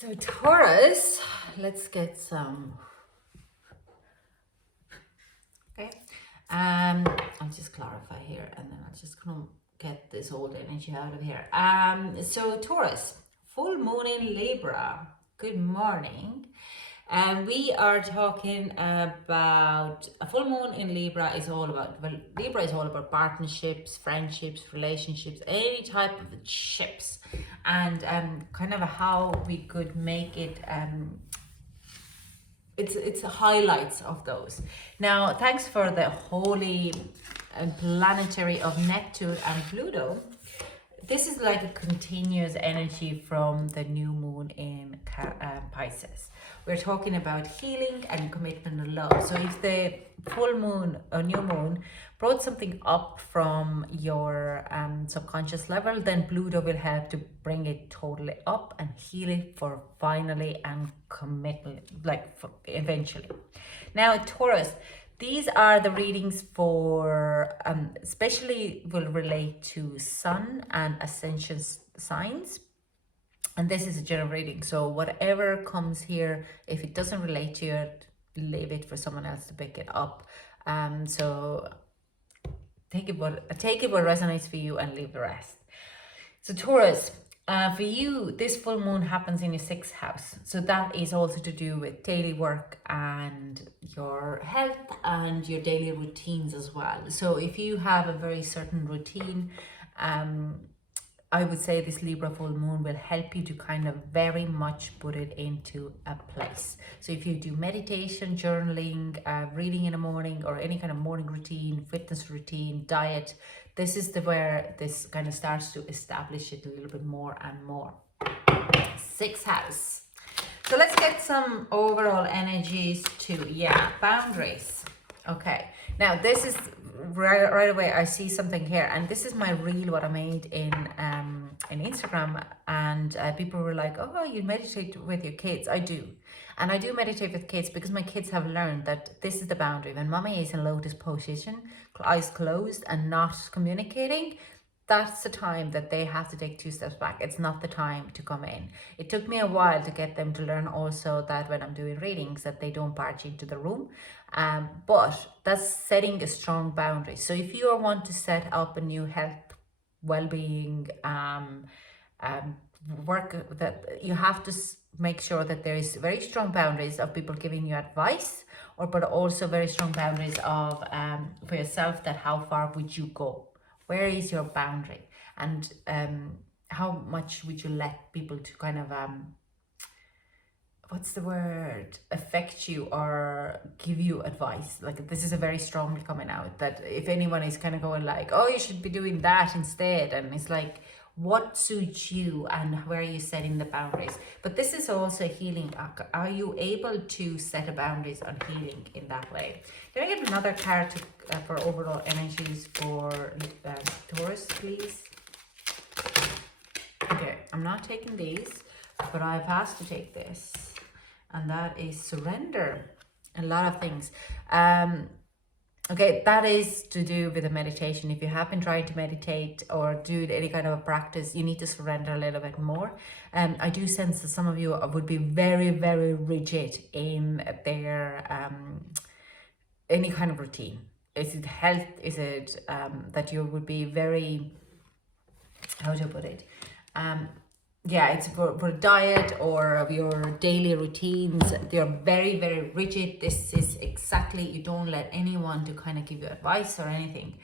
So Taurus, let's get some. Okay. I'll just clarify here, and then I'll just kind of get this old energy out of here. So Taurus, full moon in Libra. Good morning. And we are talking about a full moon in Libra is all about, well, Libra is all about partnerships, friendships, relationships, any type of ships, and kind of how we could make it it's highlights of those. Now, thanks for the holy and planetary of Neptune and Pluto. This is like a continuous energy from the new moon in Pisces. We're talking about healing and commitment and love. So if the full moon or new moon brought something up from your subconscious level, then Pluto will help to bring it totally up and heal it for finally and commitment, like for eventually. Now, Taurus, these are the readings for, especially will relate to sun and ascension signs. And this is a general reading. So whatever comes here, if it doesn't relate to you, leave it for someone else to pick it up. So take it what resonates for you and leave the rest. So Taurus, for you, this full moon happens in your 6th house. So that is also to do with daily work and your health and your daily routines as well. So if you have a very certain routine, I would say this Libra full moon will help you to kind of very much put it into a place. So if you do meditation, journaling, reading in the morning, or any kind of morning routine, fitness routine, diet, this is where this kind of starts to establish it a little bit more and more. 6th house. So let's get some overall energies too. Yeah, boundaries. Okay, now this is right away I see something here, and this is my reel what I made in Instagram, and people were like, oh, you meditate with your kids. I do, and I do meditate with kids because my kids have learned that this is the boundary. When mommy is in lotus position, eyes closed and not communicating, that's the time that they have to take 2 steps back. It's not the time to come in. It took me a while to get them to learn also that when I'm doing readings that they don't barge into the room. But that's setting a strong boundary. So if you want to set up a new health, well-being, work, that you have to make sure that there is very strong boundaries of people giving you advice, but also very strong boundaries of for yourself, that how far would you go? Where is your boundary? And how much would you let people to kind of, what's the word, affect you or give you advice? Like, this is a very strongly coming out that if anyone is kind of going like, oh, you should be doing that instead. And it's like, what suits you and where are you setting the boundaries? But this is also healing. Are you able to set a boundaries on healing in that way? Can I get another card for overall energies for Taurus, please? Okay, I'm not taking these, but I've asked to take this, and that is surrender. A lot of things. Okay, that is to do with the meditation. If you have been trying to meditate or do any kind of a practice, you need to surrender a little bit more. I do sense that some of you would be very, very rigid in their any kind of routine. Is it health? Is it that you would be very, how do I put it? Yeah, it's for diet or your daily routines. They're very, very rigid. This is exactly, you don't let anyone to kind of give you advice or anything.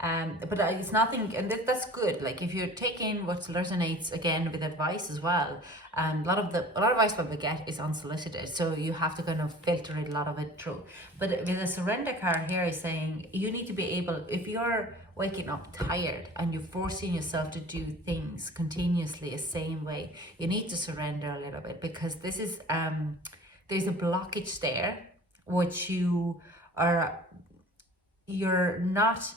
But it's nothing, and that's good. Like if you're taking what resonates again with advice as well, a lot of advice that we get is unsolicited, so you have to kind of filter it, a lot of it through. But with a surrender card here is saying you need to be able, if you're waking up tired and you're forcing yourself to do things continuously the same way, you need to surrender a little bit, because this is there's a blockage there which you're not,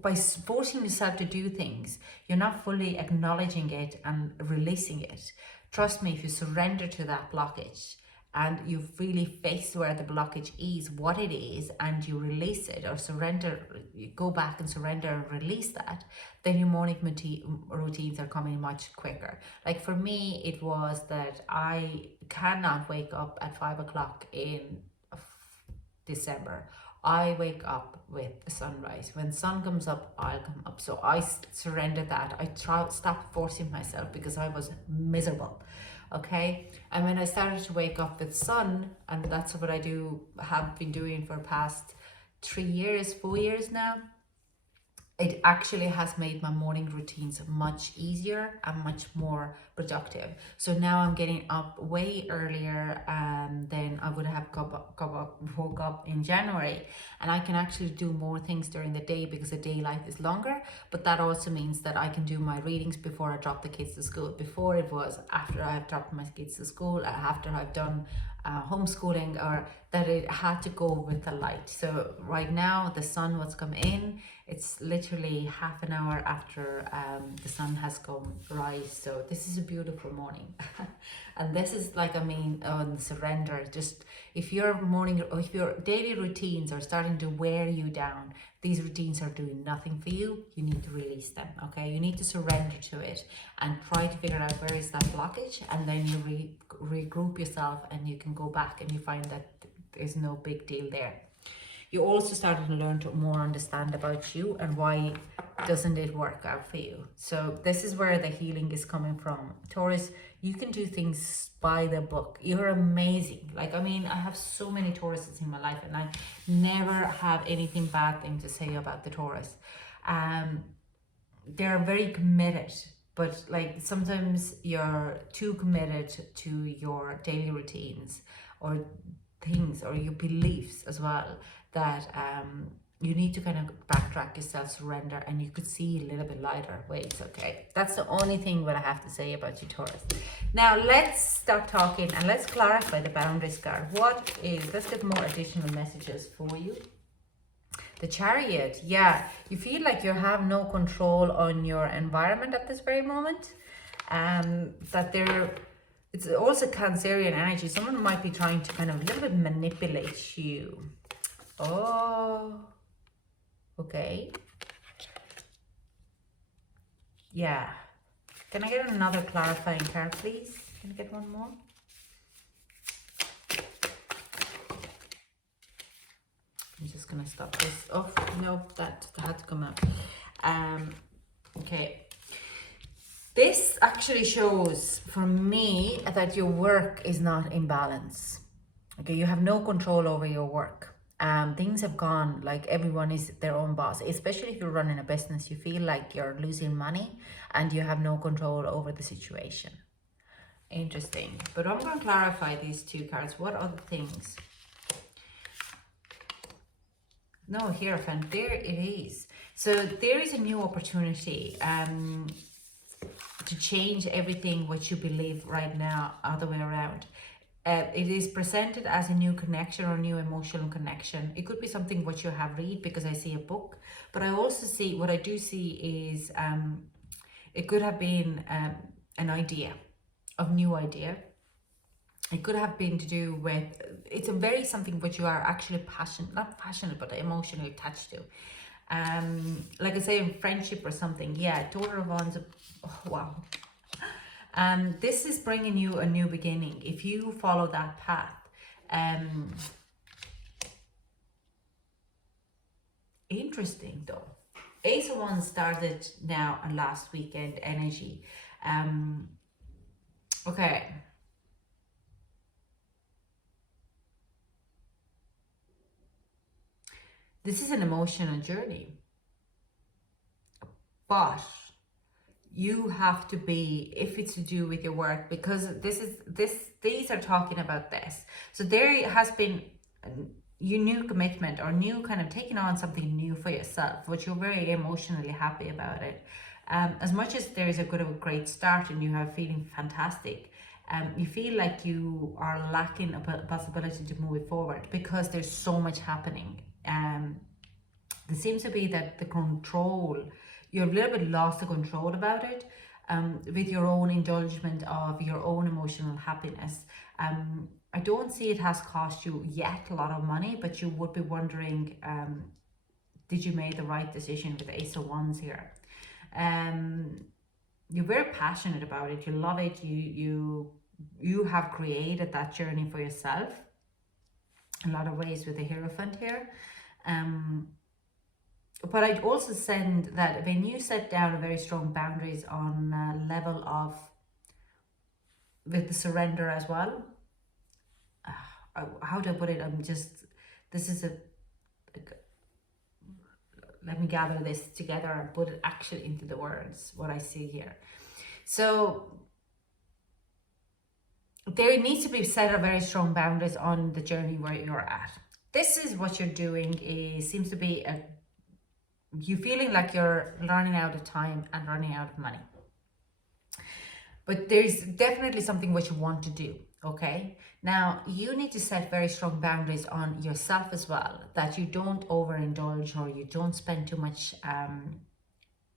by forcing yourself to do things, you're not fully acknowledging it and releasing it. Trust me, if you surrender to that blockage, and you really face where the blockage is, what it is, and you release it or surrender, you go back and surrender and release that, then your morning routines are coming much quicker. Like for me, it was that I cannot wake up at 5 o'clock in December. I wake up with the sunrise. When sun comes up, I'll come up. So I surrendered that. I stopped forcing myself because I was miserable. Okay. And when I started to wake up with sun, and that's what I have been doing for past 3 years, 4 years now, it actually has made my morning routines much easier and much more productive. So now I'm getting up way earlier than I would have woke up in January, and I can actually do more things during the day because the daylight is longer. But that also means that I can do my readings before I drop the kids to school. Before it was after I've dropped my kids to school, after I've done homeschooling, or that it had to go with the light. So right now the sun was come in, it's literally half an hour after the sun has come rise. So this is a beautiful morning. And this is like, on surrender. Just if your morning or if your daily routines are starting to wear you down, these routines are doing nothing for you, you need to release them. Okay, you need to surrender to it and try to figure out where is that blockage, and then you regroup yourself, and you can go back and you find that there's no big deal there. You also started to learn to more understand about you and why doesn't it work out for you. So this is where the healing is coming from. Taurus, you can do things by the book. You're amazing. Like, I have so many Tauruses in my life, and I never have anything bad thing to say about the Taurus. They're very committed, but like sometimes you're too committed to your daily routines or things or your beliefs as well, that you need to kind of backtrack yourself, surrender, and you could see a little bit lighter ways. Okay, that's the only thing what I have to say about you, Taurus. Now let's start talking and let's clarify the boundaries card. Let's get more additional messages for you. The Chariot. Yeah, you feel like you have no control on your environment at this very moment. It's also Cancerian energy. Someone might be trying to kind of a little bit manipulate you. Oh, okay. Yeah. Can I get another clarifying card, please? Can I get one more? I'm just gonna stop this. Oh, no, that had to come out. Okay. This actually shows for me that your work is not in balance. Okay, you have no control over your work. Things have gone like everyone is their own boss, especially if you're running a business. You feel like you're losing money and you have no control over the situation. Interesting. But I'm going to clarify these two cards. What other things? No, Hierophant, there it is. So there is a new opportunity to change everything what you believe right now, other way around. It is presented as a new connection or new emotional connection. It could be something what you have read, because I see a book, but I also see, what I do see is it could have been an idea, new idea. It could have been to do with, it's a very something which you are actually not passionate, but emotionally attached to. Like I say, in friendship or something. Yeah, Total of Wands. Oh, wow. This is bringing you a new beginning if you follow that path. Interesting though. Ace of Wands started now and last weekend energy. Okay. This is an emotional journey, but you have to be, if it's to do with your work, because these are talking about this. So there has been your new commitment or new kind of taking on something new for yourself, which you're very emotionally happy about it. As much as there is a great start and you are feeling fantastic, you feel like you are lacking a possibility to move it forward because there's so much happening. There seems to be that the control, you've a little bit lost the control about it. with your own indulgence of your own emotional happiness. I don't see it has cost you yet a lot of money, but you would be wondering, did you make the right decision with Ace of Wands here? You're very passionate about it. You love it. You have created that journey for yourself in a lot of ways with the Hierophant here. But I'd also send that when you set down a very strong boundaries on level of with the surrender as well. How do I put it? This is let me gather this together and put it actually into the words, what I see here. So there needs to be set a very strong boundaries on the journey where you're at. This is what you're doing. Seems to be you feeling like you're running out of time and running out of money. But there's definitely something what you want to do, okay? Now, you need to set very strong boundaries on yourself as well, that you don't overindulge or you don't spend too much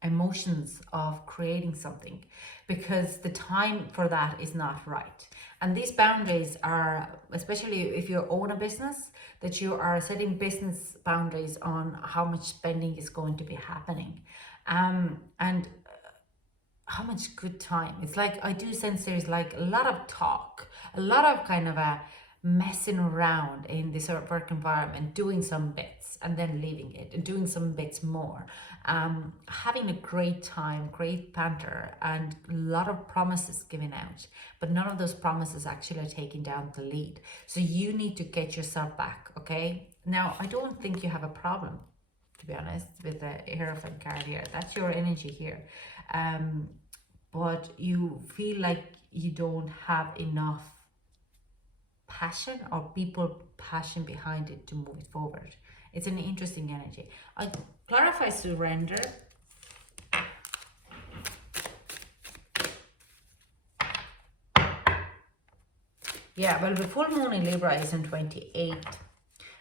emotions of creating something, because the time for that is not right. And these boundaries are, especially if you own a business, that you are setting business boundaries on how much spending is going to be happening. And how much good time. It's like, I do sense there's like a lot of talk, a lot of kind of a messing around in this work environment, doing some bits and then leaving it and doing some bits more, having a great time, great banter, and a lot of promises given out, but none of those promises actually are taking down the lead. So you need to get yourself back, okay? Now, I don't think you have a problem, to be honest, with the Hierophant card here. That's your energy here. But you feel like you don't have enough passion or people passion behind it to move it forward. It's an interesting energy. I'll clarify surrender. Yeah, well, the full moon in Libra is in 28.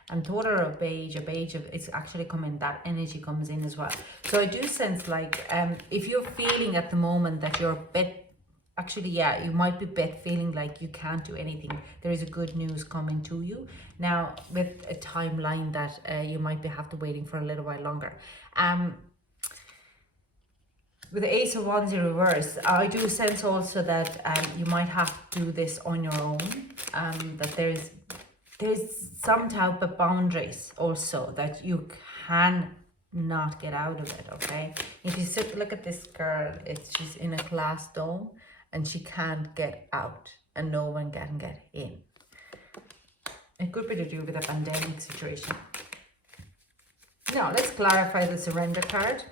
And total of beige, it's actually coming, that energy comes in as well. So I do sense like, if you're feeling at the moment that you're a bit, actually, yeah, you might be feeling like you can't do anything. There is a good news coming to you. Now, with a timeline that you might have to waiting for a little while longer. With the Ace of Wands in reverse, I do sense also that you might have to do this on your own. That there's some type of boundaries also that you can not get out of it, okay? If you look at this girl, she's in a glass dome and she can't get out and no one can get in. It could be to do with a pandemic situation. Now, let's clarify the surrender card.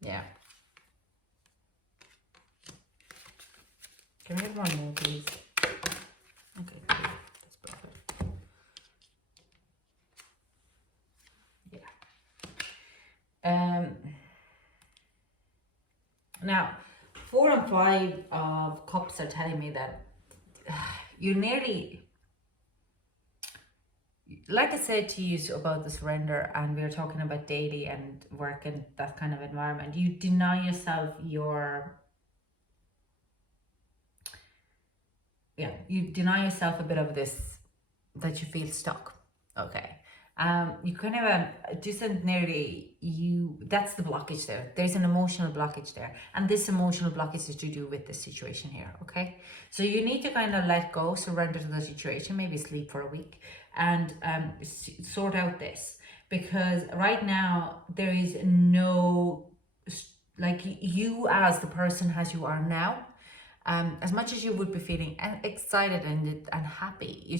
Yeah. Can we have one more, please? Okay, cool. That's perfect. Yeah. Now, 4 and 5 of Cups are telling me that you nearly, like I said to you about the surrender, and we were talking about daily and work and that kind of environment, you deny yourself you deny yourself a bit of this, that you feel stuck, okay? You kind of that's the blockage there. There's an emotional blockage there, and this emotional blockage is to do with the situation here, okay? So you need to kind of let go, surrender to the situation, maybe sleep for a week, and sort out this, because right now there is no, like, you as the person as you are now, as much as you would be feeling excited and happy, you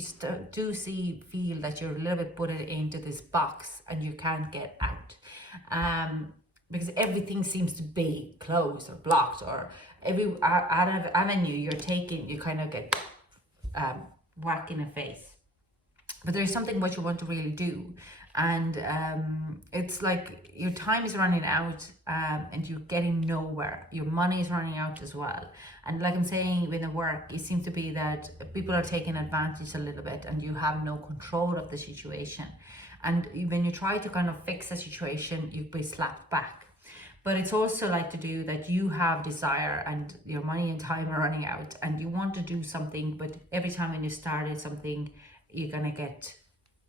do feel that you're a little bit put into this box and you can't get out, because everything seems to be closed or blocked, or every avenue you're taking, you kind of get whacked in the face. But there's something what you want to really do, and it's like your time is running out, and you're getting nowhere. Your money is running out as well. And like I'm saying, with the work, it seems to be that people are taking advantage a little bit and you have no control of the situation. And when you try to kind of fix a situation, you'll be slapped back. But it's also like to do that you have desire and your money and time are running out and you want to do something, but every time when you started something, you're gonna get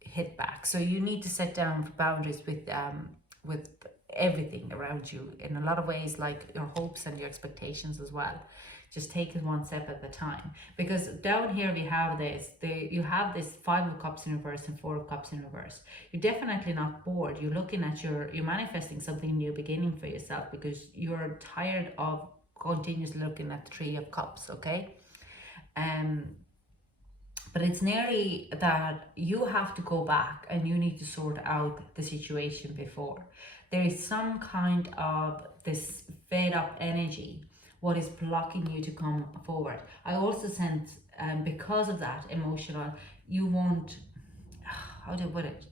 hit back. So you need to set down boundaries with everything around you in a lot of ways, like your hopes and your expectations as well. Just take it one step at a time, because down here we have this, you have this 5 of cups in reverse and 4 of cups in reverse. You're definitely not bored. You're looking at you're manifesting something new beginning for yourself, because you're tired of continuously looking at the 3 of cups. Okay, but it's nearly that you have to go back and you need to sort out the situation before. There is some kind of this fed up energy, what is blocking you to come forward. I also sense, because of that emotional, you won't, how do I put it?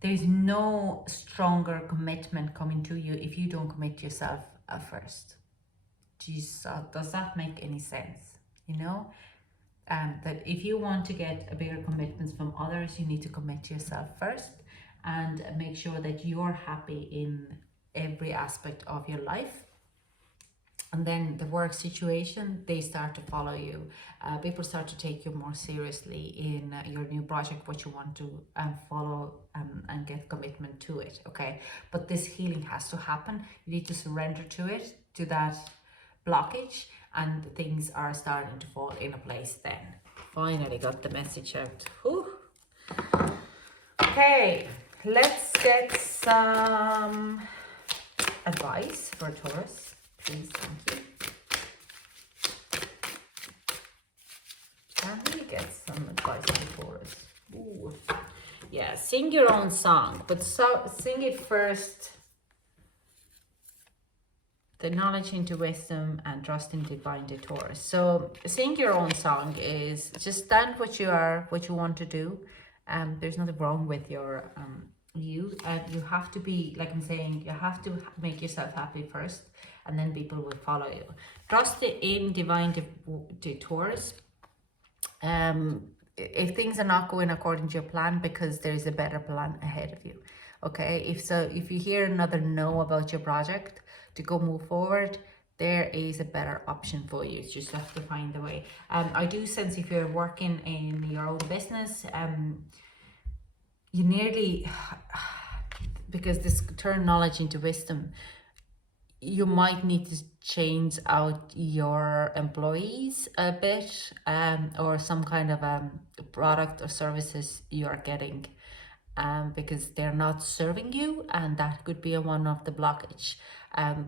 There's no stronger commitment coming to you if you don't commit yourself first. Jeez, does that make any sense? You know? That if you want to get a bigger commitments from others, you need to commit to yourself first and make sure that you're happy in every aspect of your life. And then the work situation, they start to follow you. People start to take you more seriously in your new project, what you want to follow and get commitment to it, okay? But this healing has to happen. You need to surrender to it, to that blockage, and things are starting to fall into place then. Finally got the message out. Whew. Okay, let's get some advice for Taurus, please. Thank you. Can we get some advice for Taurus? Ooh. Yeah, sing your own song, but sing it first. The knowledge into wisdom and trust in divine to Taurus. So sing your own song is just stand what you are, what you want to do. There's nothing wrong with your you. You have to be, like I'm saying, you have to make yourself happy first, and then people will follow you. Trust in divine to Taurus. If things are not going according to your plan, because there's a better plan ahead of you. Okay, if you hear another no about your project to go move forward, there is a better option for you. You just have to find the way. I do sense if you're working in your own business, you nearly, because this turn knowledge into wisdom, you might need to change out your employees a bit, or some kind of product or services you are getting, because they're not serving you, and that could be one of the blockage.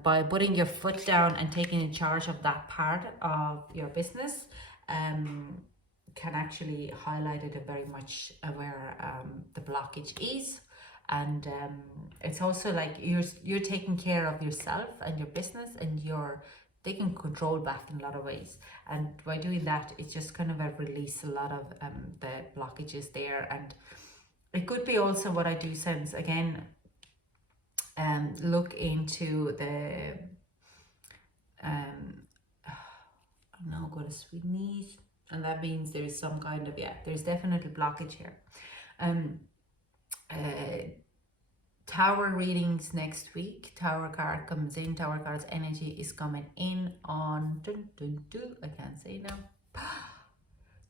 By putting your foot down and taking in charge of that part of your business, can actually highlight it very much where the blockage is. And it's also like you're taking care of yourself and your business, and you're taking control back in a lot of ways. And by doing that, it's just kind of a release a lot of the blockages there. And it could be also what I do sense again. Look into the I'm now going to sneeze, and that means there is some kind of, yeah, there's definitely blockage here. Tower readings next week. Tower card comes in. Tower card's energy is coming in on I can't say now.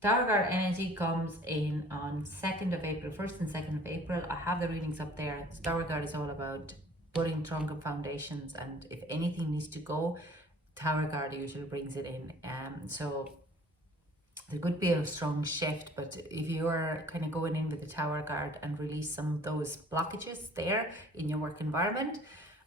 Tower card energy comes in on 2nd of April, 1st and 2nd of April. I have the readings up there. The Tower card is all about putting stronger foundations, and if anything needs to go, Tower card usually brings it in. So there could be a strong shift, but if you are kind of going in with the Tower card and release some of those blockages there in your work environment,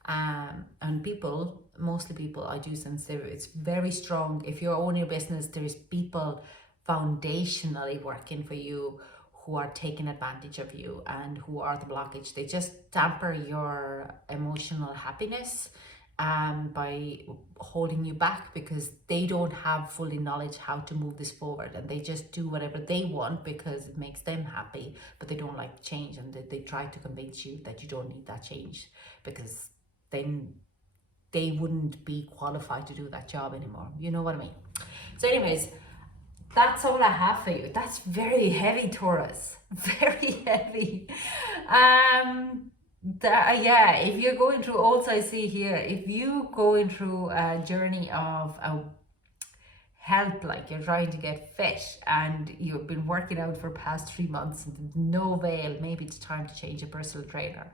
and people, mostly people, I do sense it's very strong. If you own your business, there is people foundationally working for you who are taking advantage of you and who are the blockage. They just tamper your emotional happiness by holding you back, because they don't have fully knowledge how to move this forward, and they just do whatever they want because it makes them happy, but they don't like change, and they try to convince you that you don't need that change, because then they wouldn't be qualified to do that job anymore. You know what I mean? So anyways, that's all I have for you. That's very heavy, Taurus. Very heavy. Yeah, if you're going through, also I see here, if you going through a journey of health, like you're trying to get fit and you've been working out for past 3 months and no avail, maybe it's time to change a personal trainer,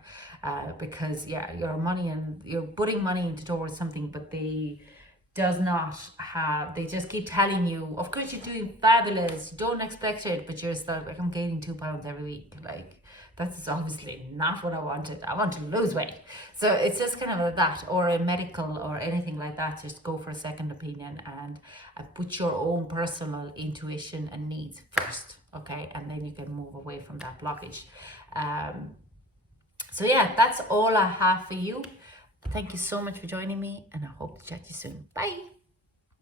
because yeah, your money, and you're putting money into towards something, but they does not have, they just keep telling you, of course you're doing fabulous, don't expect it, but you're still like, I'm gaining 2 pounds every week. Like, that's obviously not what I wanted. I want to lose weight. So it's just kind of like that, or a medical or anything like that. Just go for a second opinion and put your own personal intuition and needs first, okay? And then you can move away from that blockage. So yeah, that's all I have for you. Thank you so much for joining me, and I hope to chat to you soon. Bye.